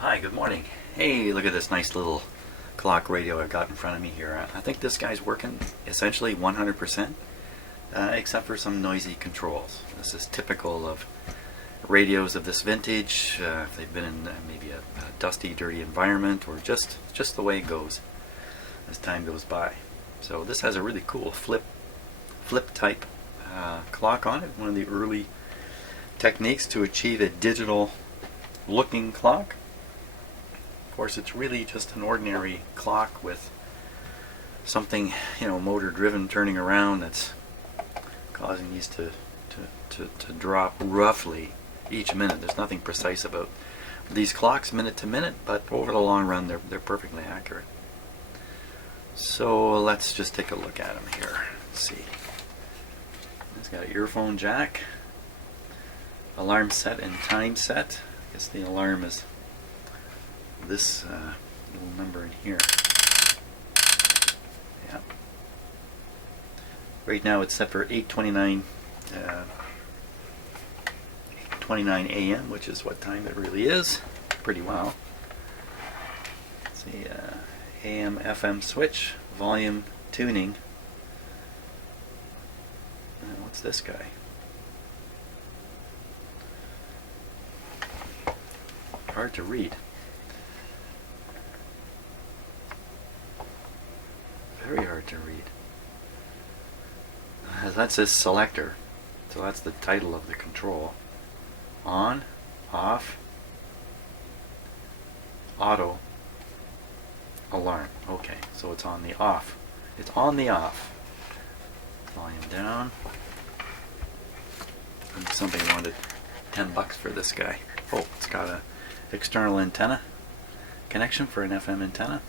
Hi, good morning. Hey, look at this nice little clock radio I've got in front of me here. I think this guy's working essentially 100%, except for some noisy controls. This is typical of radios of this vintage. If they've been in maybe a dusty, dirty environment, or just the way it goes as time goes by. So this has a really cool flip type clock on it. One of the early techniques to achieve a digital looking clock. Of course, it's really just an ordinary clock with something, motor driven, turning around, that's causing these to drop roughly each minute. There's nothing precise about these clocks minute to minute, but over the long run they're perfectly accurate. So let's just take a look at them here. Let's see. It's got an earphone jack, alarm set and time set. I guess the alarm is this little number in here. Yeah. Right now it's set for 8:29 a.m., which is what time it really is. Pretty well. Let's see, AM FM switch, volume tuning. What's this guy? Hard to read. Very hard to read. That says selector, so that's the title of the control. On, off, auto, alarm. Okay, so it's on the off. It's on the off. Volume down. And somebody wanted $10 for this guy. Oh, it's got a external antenna connection for an FM antenna.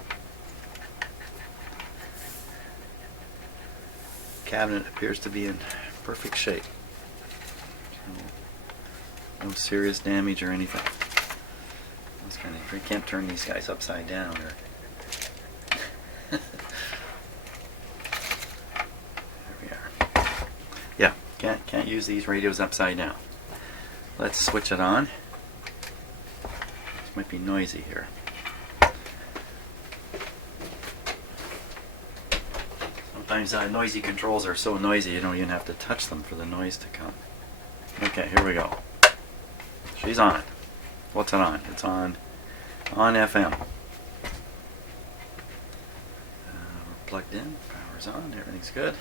Cabinet appears to be in perfect shape. No serious damage or anything. That's kind of, you can't turn these guys upside down or there we are. Yeah, can't use these radios upside down. Let's switch it on. This might be noisy here. Sometimes noisy controls are so noisy you don't even have to touch them for the noise to come. Okay, here we go. She's on. What's it on? It's on FM. We're plugged in. Power's on. Everything's good.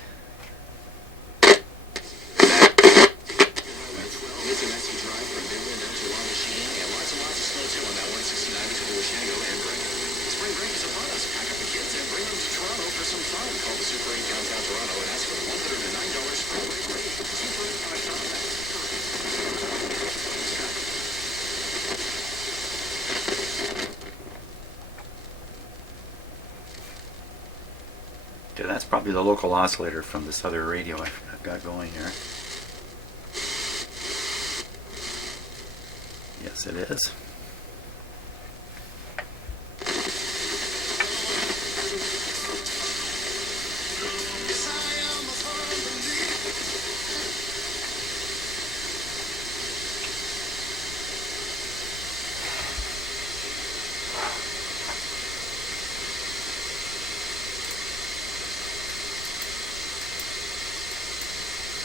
Okay, that's probably the local oscillator from this other radio I've got going here. Yes, it is.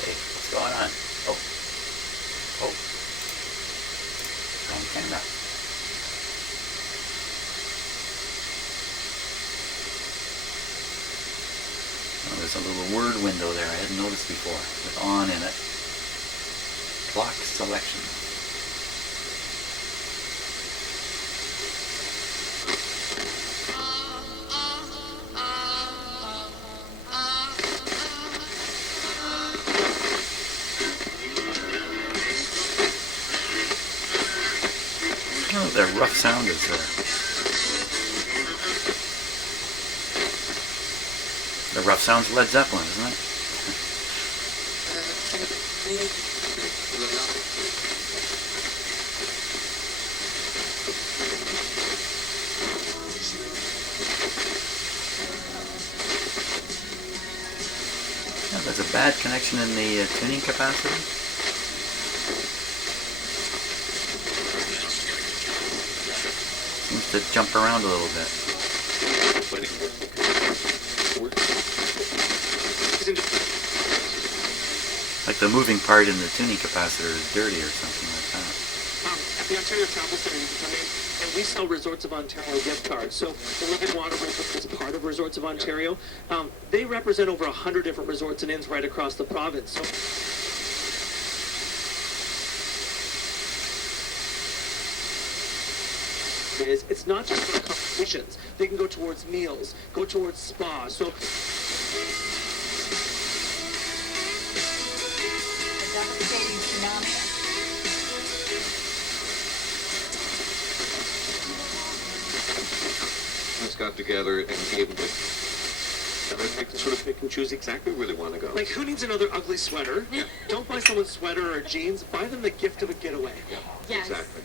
What's going on? Oh. Wrong camera. Oh, there's a little word window there I hadn't noticed before with on in it. Clock selection. Oh, the rough sound is there. The rough sound's Led Zeppelin, isn't it? Yeah, there's a bad connection in the tuning capacitor. to jump around a little bit. Like the moving part in the tuning capacitor is dirty or something like that. At the Ontario Travel Center, you can come in, and we sell Resorts of Ontario gift cards. So the Living Water Resort is part of Resorts of Ontario. They represent over 100 different resorts and inns right across the province. So it's not just for accommodations. They can go towards meals, go towards spa. So devastating tsunami. Let's got together and be able to sort of pick and choose exactly where they want to go. like, who needs another ugly sweater? Don't buy someone a sweater or jeans. Buy them the gift of a getaway. Yes. Exactly.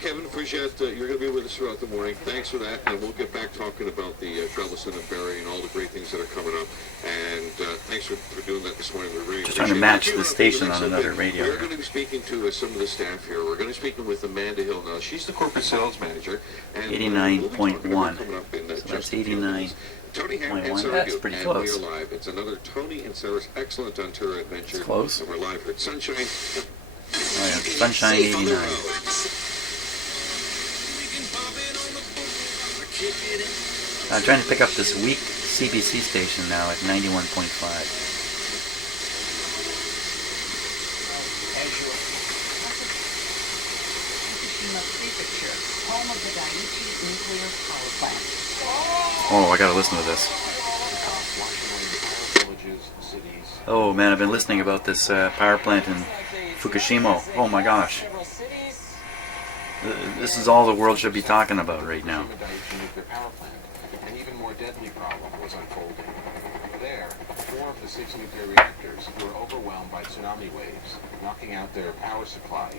Kevin Frigette, you're going to be with us throughout the morning. Thanks for that, and we'll get back talking about the Travel Center Barrie and all the great things that are coming up. And thanks for doing that this morning. We really Just trying to appreciate it. match the station on another radio. We're going to be speaking to some of the staff here. We're going to be speaking with Amanda Hill now. She's the corporate sales manager. And 89.1. So that's 89. Tony Ham and 0.1. Sarah That's Gill, pretty and close. we are live. It's another Tony and Sarah's excellent Ontario adventure. It's close. And we're live here at Sunshine. Oh yeah, Sunshine 89. I'm trying to pick up this weak CBC station now at 91.5. Prefecture, home of the Daiichi nuclear power plant. Oh, I gotta listen to this. Oh man, I've been listening about this power plant in Fukushima. Oh my gosh. This is all the world should be talking about right now. An even more deadly problem was unfolding. There, 4 of the 6 nuclear reactors were overwhelmed by tsunami waves, knocking out their power supply.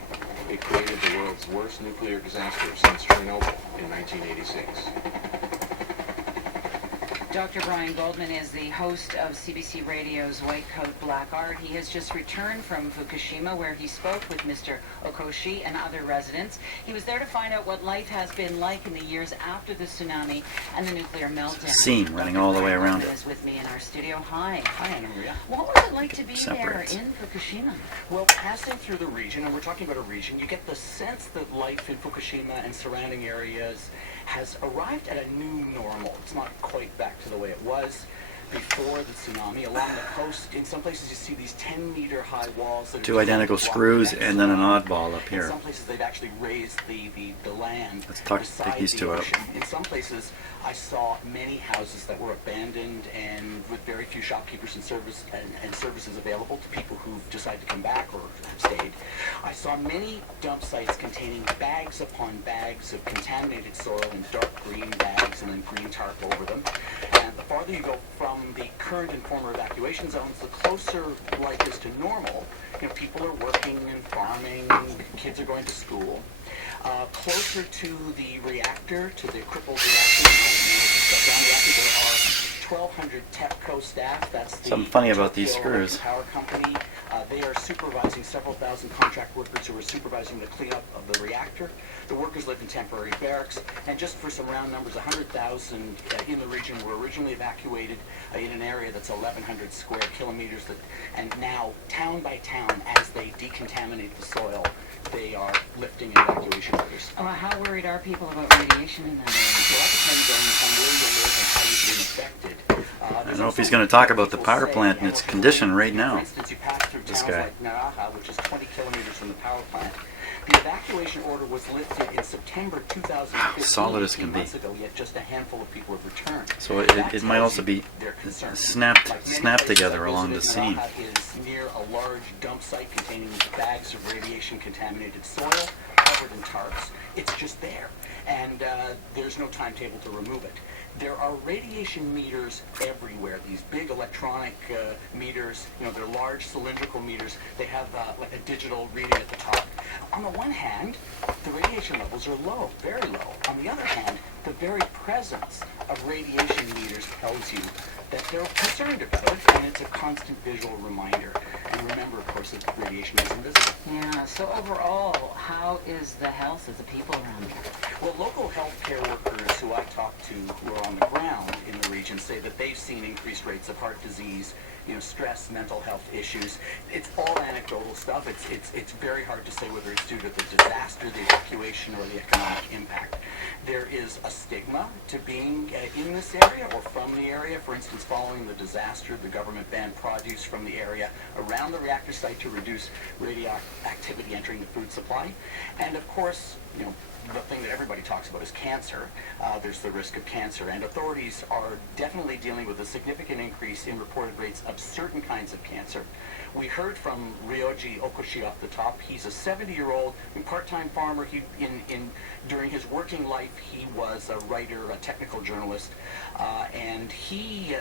It created the world's worst nuclear disaster since Chernobyl in 1986. Dr. Brian Goldman is the host of CBC Radio's White Coat Black Art. He has just returned from Fukushima, where he spoke with Mr. Okoshi and other residents. He was there to find out what life has been like in the years after the tsunami and the nuclear meltdown. Scene running all the way around it. Is with me in our studio. Hi. Hi, Anna Maria. What was it like to be Separates. there in Fukushima? Well, passing through the region, and we're talking about a region, you get the sense that life in Fukushima and surrounding areas has arrived at a new normal. It's not quite back to the way it was before the tsunami. Along the coast, in some places you see these 10-meter high walls. That are Two identical blocked screws next and then an to- oddball up In here. some places they've actually raised the land Let's beside take these the two out. ocean. In some places I saw many houses that were abandoned and with very few shopkeepers and services available to people who decide to come back or have stayed. I saw many dump sites containing bags upon bags of contaminated soil in dark green bags and then green tarp over them. And the farther you go from the current and former evacuation zones, the closer life is to normal. You know, people are working and farming, kids are going to school. Closer to the reactor, to the crippled reactor, there are 1,200 TEPCO staff. That's the Something funny about these Tokyo screws. Power Company. They are supervising several thousand contract workers who are supervising the cleanup of the reactor. The workers live in temporary barracks, and just for some round numbers, 100,000 in the region were originally evacuated in an area that's 1,100 square kilometers. And now, town by town, as they decontaminate the soil, they are lifting evacuation orders. How worried are people about radiation in that area? So that depends on where you live and how you've been affected. I don't know if he's going to talk about the power plant and its condition right now. For instance, you pass through This towns guy. like Naraha, which is 20 kilometers from the power plant. The evacuation order was lifted in September 2015, Solid as 18 can be. months ago, yet just a handful of people have returned. So That it might tells also you be they're concerned. snapped Like many snapped places together I along the visited, seam. Naraha is near a large dump site containing bags of radiation-contaminated soil covered in tarps. It's just there, and there's no timetable to remove it. There are radiation meters everywhere. These big electronic meters, you know, they're large cylindrical meters. They have like a digital reading at the top. On the one hand, the radiation levels are low, very low. On the other hand, the very presence of radiation meters tells you that they're concerned about it, and it's a constant visual reminder. And remember, of course, that radiation is invisible. Yeah, so overall, how is the health of the people around there? Well, local healthcare workers who I talk to who are on the ground in the region say that they've seen increased rates of heart disease, stress, mental health issues. It's all anecdotal stuff. It's very hard to say whether it's due to the disaster, the evacuation, or the economic impact. There is a stigma to being in this area or from the area. For instance, following the disaster, the government banned produce from the area around the reactor site to reduce radioactivity entering the food supply. And of course, the thing that everybody talks about is cancer. There's the risk of cancer, and authorities are definitely dealing with a significant increase in reported rates of certain kinds of cancer. We heard from Ryoji Okoshi off the top. He's a 70-year-old part-time farmer. During his working life, he was a writer, a technical journalist, and he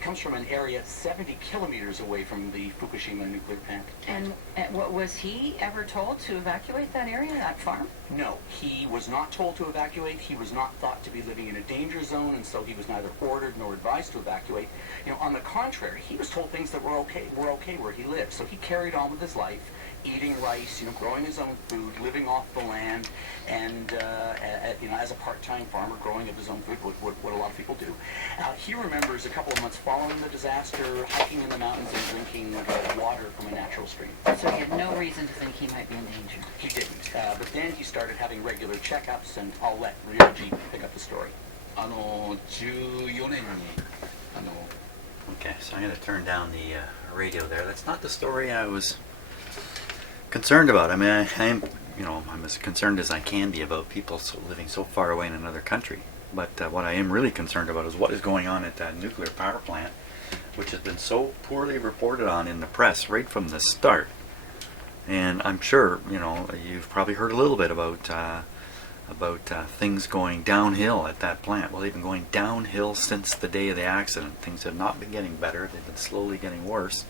comes from an area 70 kilometers away from the Fukushima nuclear plant. And what was he ever told to evacuate that area, that farm? No, he was not told to evacuate. He was not thought to be living in a danger zone, and so he was neither ordered nor advised to evacuate. On the contrary, he was told things that were okay where he lived. So he carried on with his life, eating rice, growing his own food, living off the land, and as a part-time farmer, growing of his own food, what a lot of people do. He remembers a couple of months following the disaster, hiking in the mountains and drinking water from a natural stream. So he had no reason to think he might be in danger. He didn't. But then he started having regular checkups, and I'll let Ryoji pick up the story. 14年に Okay, so I'm going to turn down the radio there. That's not the story I was concerned about. I mean, I'm as concerned as I can be about people living so far away in another country. But what I am really concerned about is what is going on at that nuclear power plant, which has been so poorly reported on in the press right from the start. And I'm sure, you've probably heard a little bit about things going downhill at that plant. Well, they've been going downhill since the day of the accident. Things have not been getting better. They've been slowly getting worse.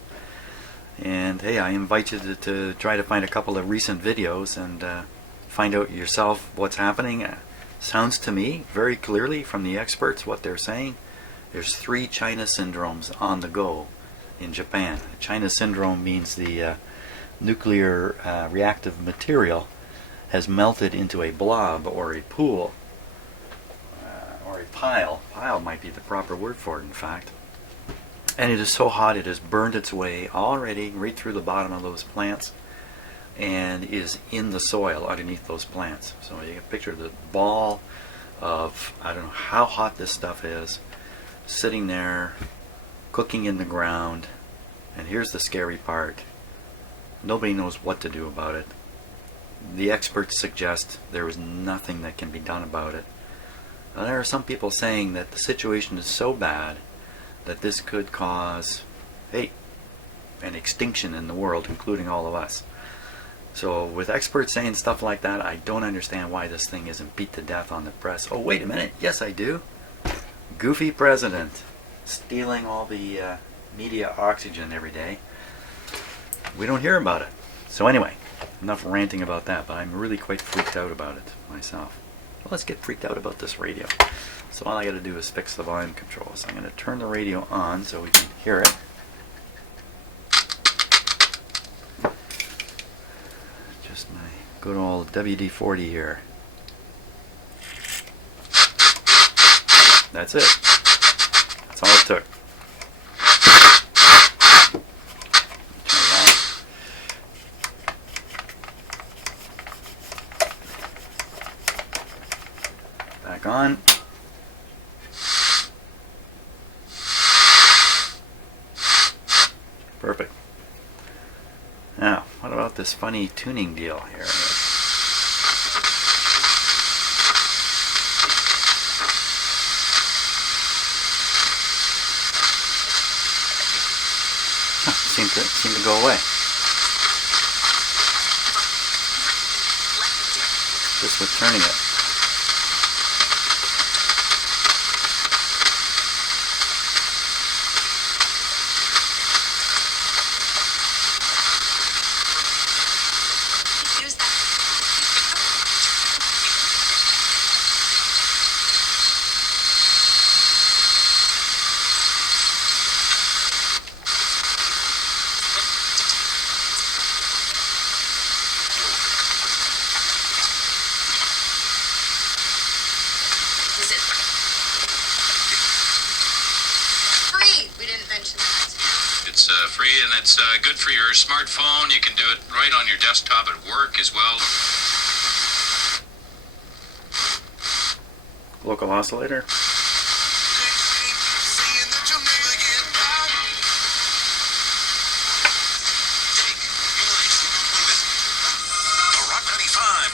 And hey, I invite you to try to find a couple of recent videos and find out yourself what's happening. Sounds to me very clearly from the experts what they're saying. There's 3 China syndromes on the go in Japan. China syndrome means the nuclear reactive material has melted into a blob or a pool or a pile. Pile might be the proper word for it, in fact. And it is so hot it has burned its way already right through the bottom of those plants and is in the soil underneath those plants. So you can picture the ball of, I don't know how hot this stuff is, sitting there, cooking in the ground. And here's the scary part. Nobody knows what to do about it. The experts suggest there is nothing that can be done about it. Now, there are some people saying that the situation is so bad that this could cause, an extinction in the world, including all of us. So with experts saying stuff like that, I don't understand why this thing isn't beat to death on the press. Oh, wait a minute. Yes, I do. Goofy president stealing all the media oxygen every day. We don't hear about it. So anyway, enough ranting about that, but I'm really quite freaked out about it myself. Well, let's get freaked out about this radio. So all I got to do is fix the volume control. So I'm going to turn the radio on so we can hear it. Just my good old WD-40 here. That's it. That's all it took. Back on. Perfect. Now, what about this funny tuning deal here? Seem to go away. Just with turning it. free, and it's good for your smartphone. You can do it right on your desktop at work as well. Local oscillator.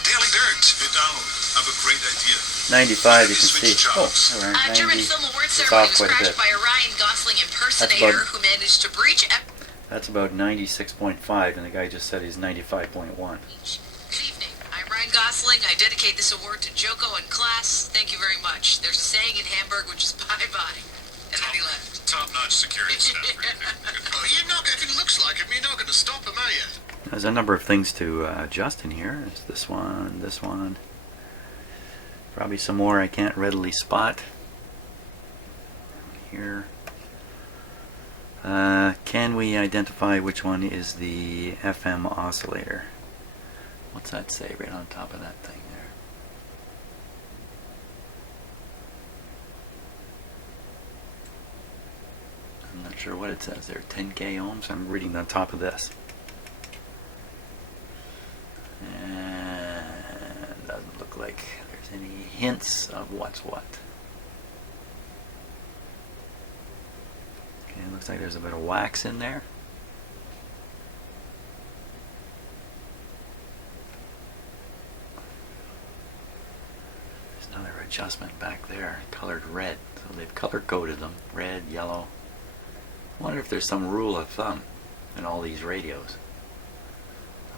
Daily Dirt. Hey Donald, I have a great idea. 95, you can see. Oh, around A German 90. film award It's ceremony off was quite a crashed bit. by a Ryan Gosling impersonator who managed to breach. That's about 96.5, and the guy just said he's 95.1. Good evening. I'm Ryan Gosling. I dedicate this award to Joko and class. Thank you very much. There's a saying in Hamburg which is bye-bye. And then he left. Top-notch security staff. Well, you're not, if it looks like him, you're not going to stop him, are you? There's a number of things to adjust in here. There's this one. Probably some more I can't readily spot. Here. Can we identify which one is the FM oscillator? What's that say right on top of that thing there? I'm not sure what it says there. 10K ohms? I'm reading on top of this. And doesn't look like there's any hints of what's what. Okay, looks like there's a bit of wax in there. There's another adjustment back there, colored red. So they've color coded them, red, yellow. I wonder if there's some rule of thumb in all these radios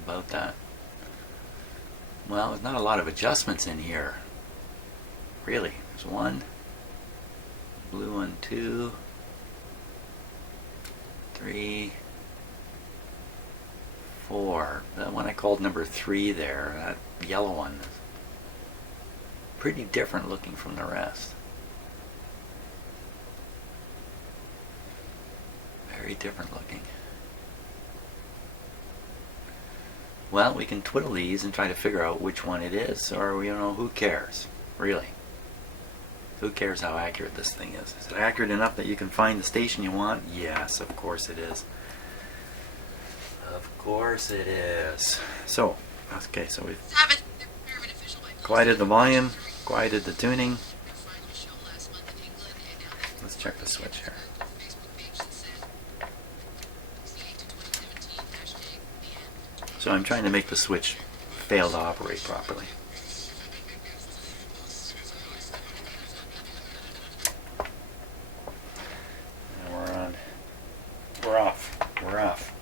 about that. Well, there's not a lot of adjustments in here. Really. There's one. Blue one, 2. 3. 4. That one I called number 3 there. That yellow one is pretty different looking from the rest. Very different looking. Well, we can twiddle these and try to figure out which one it is, or who cares, really? Who cares how accurate this thing is? Is it accurate enough that you can find the station you want? Yes, of course it is. Of course it is. So, okay, so we've quieted the volume, quieted the tuning. Let's check the switch here. So I'm trying to make the switch fail to operate properly. And we're off. We're off.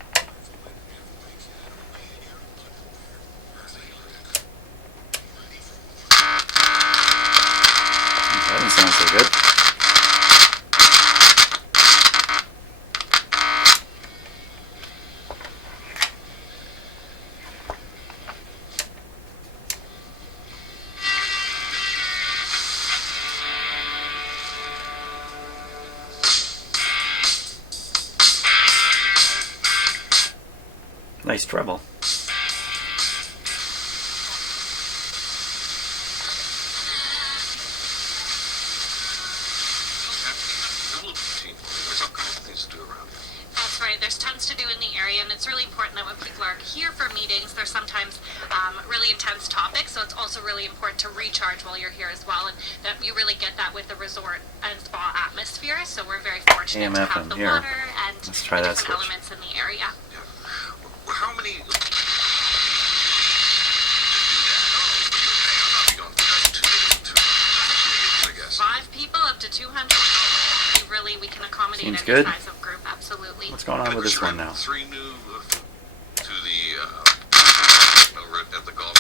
That doesn't sound so good. Nice treble. That's right. There's tons to do in the area, and it's really important that when people are here for meetings, there's sometimes really intense topics, so it's also really important to recharge while you're here as well, and that you really get that with the resort and spa atmosphere. So we're very fortunate to have the here. water and Let's the try that different switch. elements in the area. How many... Five people up to 200. We can accommodate Seems any good. size of group, absolutely. What's going on with this one now? 3 new to the over at the golf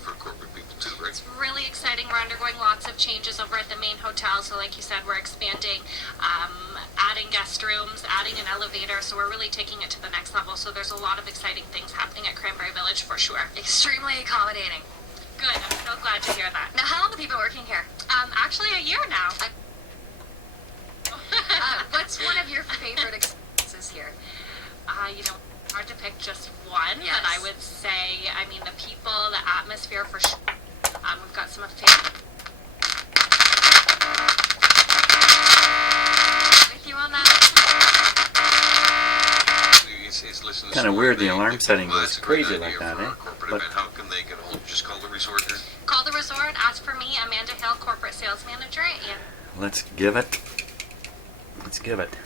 for corporate people too, right? It's really exciting. We're undergoing lots of changes over at the main hotel. So like you said, we're expanding, adding guest rooms, adding an elevator. So we're really taking it to the next level. So there's a lot of exciting things happening at Cranberry Village for sure. Extremely accommodating. Good. I'm so glad to hear that. Now, how long have you been working here? Actually a year now. What's one of your favorite experiences here? Hard to pick just one, Yes. but I would say, the people, the atmosphere for sure. We've got some favorite. With you on that? is listen to Kind of this weird the morning. alarm If setting people goes ask a great crazy idea like that, for eh? a corporate But event, how can they get a hold? Just call the resort here. Call the resort, ask for me, Amanda Hill, corporate sales manager, and let's give it. Let's give it.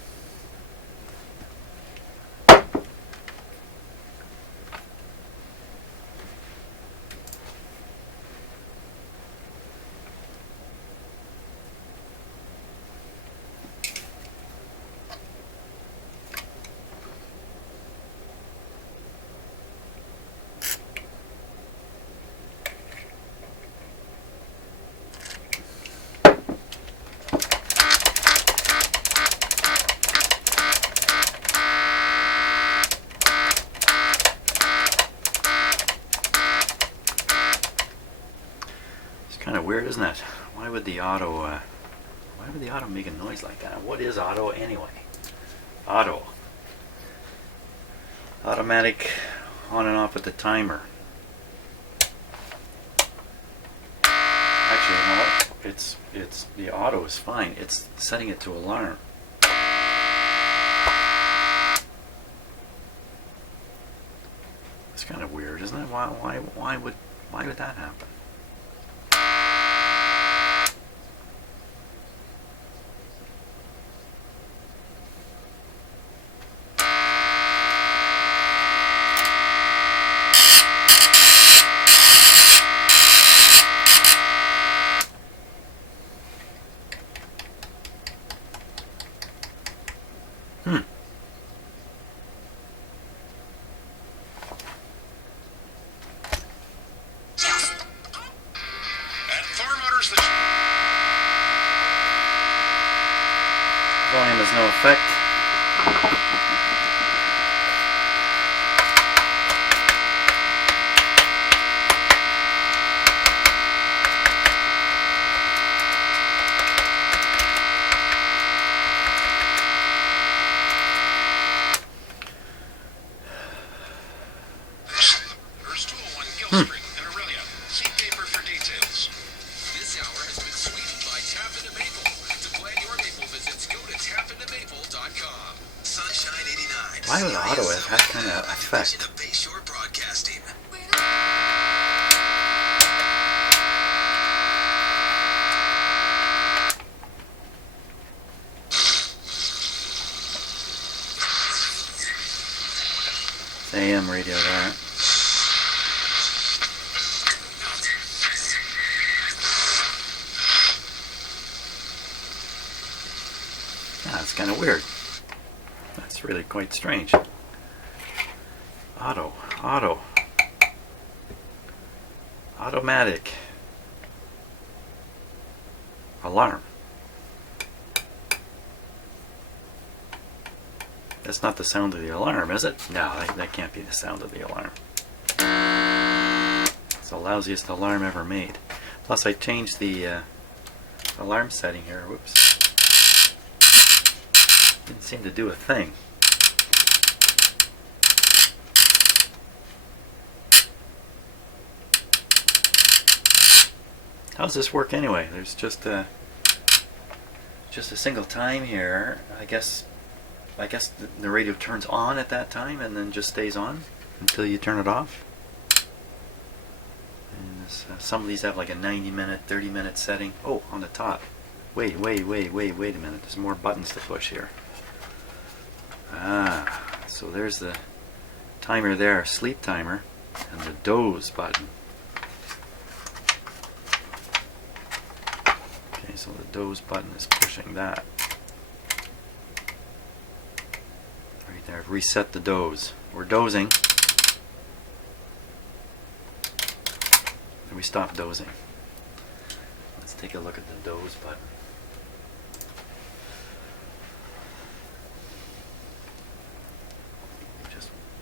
Kind of weird, isn't it? Why would the auto make a noise like that? What is auto anyway? Auto. Automatic on and off with the timer. Actually, you know what? It's the auto is fine. It's setting it to alarm. It's kind of weird, isn't it? Why would that happen? Volume has no effect. First 201 Gill Street in Aurelia. See paper for details. This hour has been sweetened by Tappin' to Maple. To plan your maple visits, go to tappintomaple.com. Sunshine 89. Why would auto have that kind of effect? Of Bayshore Broadcasting. AM radio there. That's kind of weird. That's really quite strange. Auto. Automatic. Alarm. That's not the sound of the alarm, is it? No, that can't be the sound of the alarm. It's the lousiest alarm ever made. Plus I changed the alarm setting here. Whoops. Didn't seem to do a thing. How does this work anyway? There's just a single time here. I guess the radio turns on at that time and then just stays on until you turn it off. And some of these have like a 90-minute, 30-minute setting. Oh, on the top. Wait a minute. There's more buttons to push here. So there's the timer there, sleep timer, and the doze button. Okay, so the doze button is pushing that. Right there, I've reset the doze. We're dozing. And we stop dozing. Let's take a look at the doze button.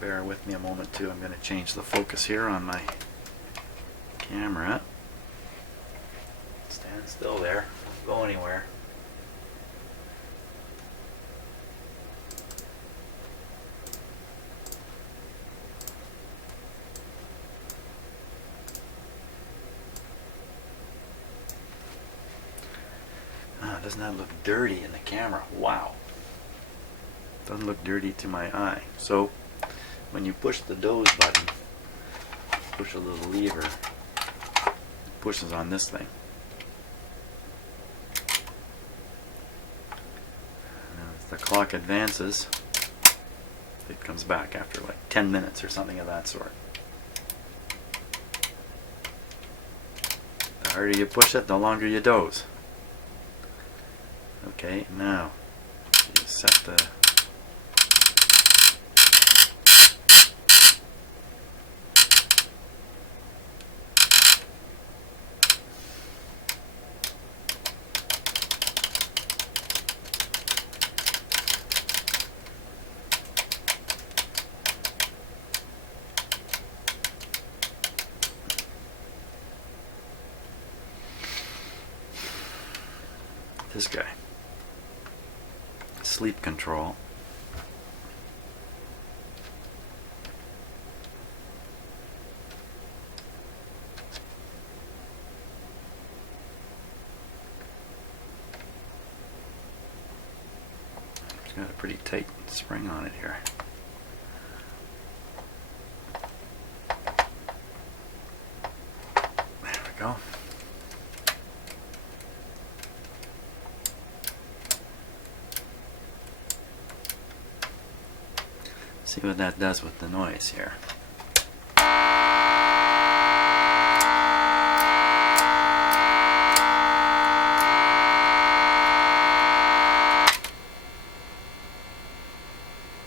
Bear with me a moment too. I'm going to change the focus here on my camera. Stand still there. Don't go anywhere. Doesn't that look dirty in the camera? Wow. Doesn't look dirty to my eye. So when you push the doze button, push a little lever, it pushes on this thing. As the clock advances, it comes back after like 10 minutes or something of that sort. The harder you push it, the longer you doze. Okay, now you set the this guy. Sleep control. It's got a pretty tight spring on it here. There we go. See what that does with the noise here.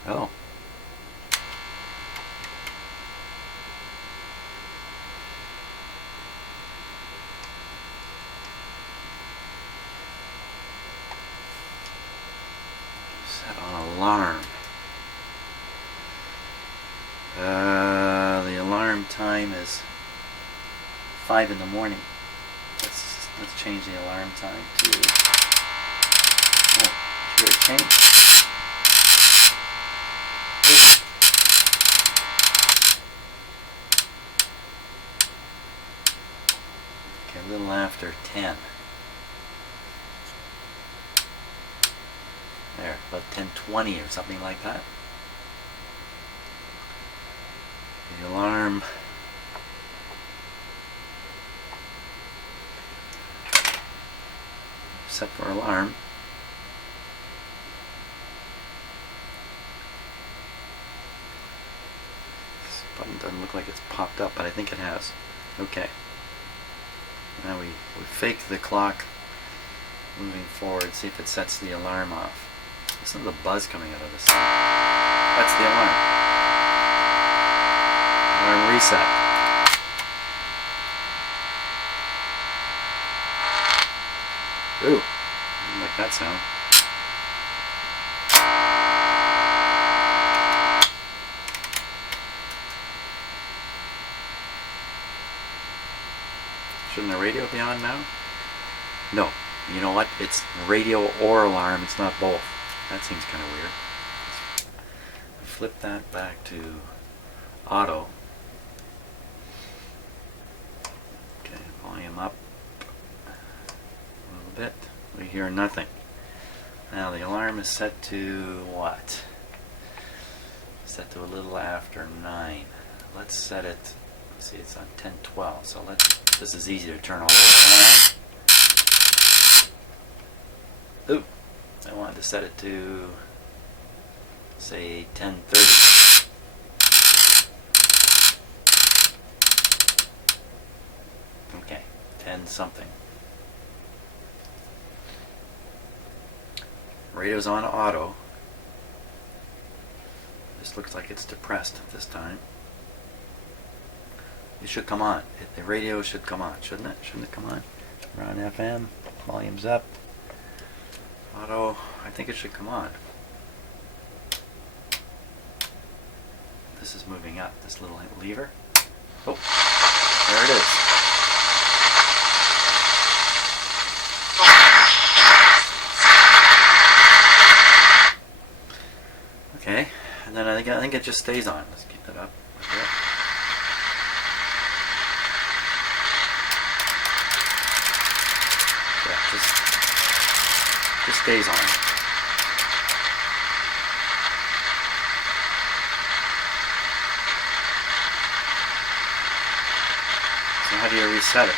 Oh. Set on alarm. The alarm time is 5 in the morning. Let's change the alarm time to. Oh, should it change? Okay, a little after 10. There, about 10:20 or something like that. The alarm set for alarm. This button doesn't look like it's popped up, but I think it has. Okay. Now we fake the clock moving forward, see if it sets the alarm off. Listen to the buzz coming out of this thing. That's the alarm. Alarm reset. Ooh, I like that sound. Shouldn't the radio be on now? No. You know what? It's radio or alarm. It's not both. That seems kind of weird. Flip that back to auto. Okay, volume up a little bit. We hear nothing. Now the alarm is set to what? Set to a little after 9. Let's set it. Let's see, it's on 10:12. So this is easy to turn all the way around. Ooh, I wanted to set it to, say, 10:30. Okay, 10 something. Radio's on auto. This looks like it's depressed at this time. It should come on. The radio should come on, shouldn't it? Shouldn't it come on? We're on FM. Volume's up. Auto. I think it should come on. This is moving up. This little lever. Oh, there it is. Okay, and then I think it just stays on. Let's keep that up. Okay. Yeah, just stays on. do you reset it?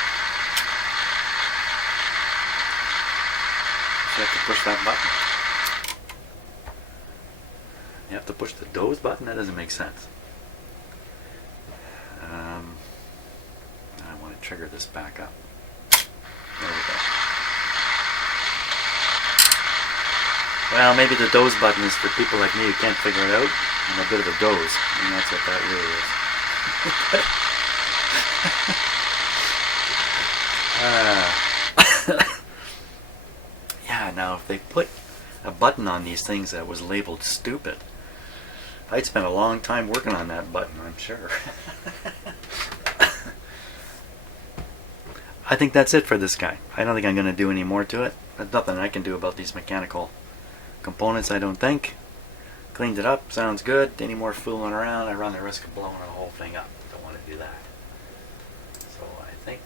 So you have to push that button. You have to push the doze button? That doesn't make sense. I want to trigger this back up. There we go. Well, maybe the doze button is for people like me who can't figure it out. I'm a bit of a doze, and that's what that really is. Yeah, now if they put a button on these things that was labeled stupid, I'd spent a long time working on that button, I'm sure. I think that's it for this guy. I don't think I'm going to do any more to it. There's nothing I can do about these mechanical components, I don't think. Cleaned it up, sounds good. Any more fooling around, I run the risk of blowing the whole thing up. Don't want to do that. So I think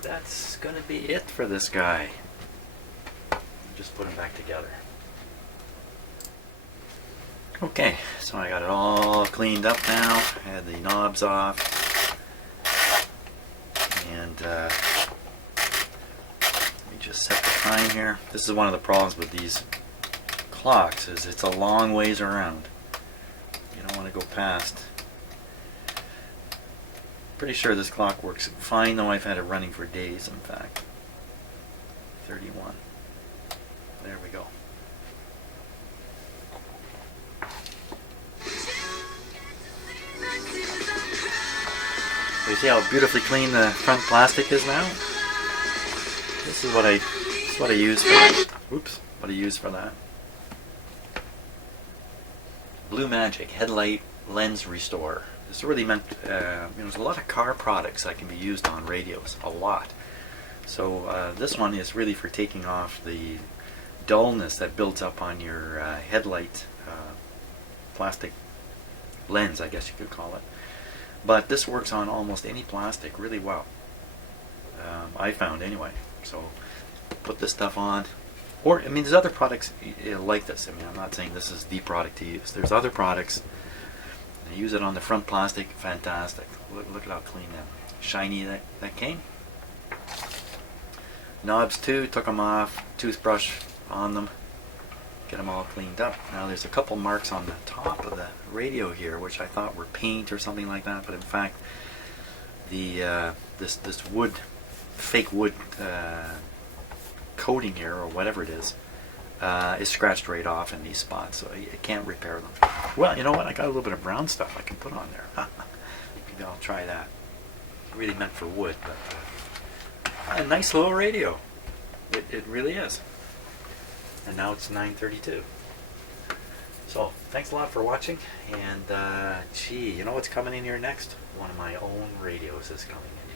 that's going to be it for this guy. Just put them back together. Okay, so I got it all cleaned up now. I had the knobs off. And let me just set the time here. This is one of the problems with these clocks, is it's a long ways around. You don't want to go past. Pretty sure this clock works fine, though I've had it running for days, in fact. 31. There we go. You see how beautifully clean the front plastic is now? This is what I use for. Oops, what I use for that. Blue Magic Headlight Lens Restorer. This really meant, there's a lot of car products that can be used on radios, a lot. So this one is really for taking off the dullness that builds up on your headlight plastic lens, I guess you could call it. But this works on almost any plastic really well. I found anyway. So put this stuff on. Or, I mean, there's other products like this. I mean, I'm not saying this is the product to use. There's other products. I use it on the front plastic. Fantastic. Look at how clean and shiny that came. Knobs too. Took them off. Toothbrush on them. Get them all cleaned up. Now there's a couple marks on the top of the radio here, which I thought were paint or something like that, but in fact, the this wood, fake wood coating here, or whatever it is scratched right off in these spots, so you can't repair them. Well, you know what? I got a little bit of brown stuff I can put on there. Maybe I'll try that. Really meant for wood, but a nice little radio. It really is. And now it's 9:32. So, thanks a lot for watching. And, gee, you know what's coming in here next? One of my own radios is coming in.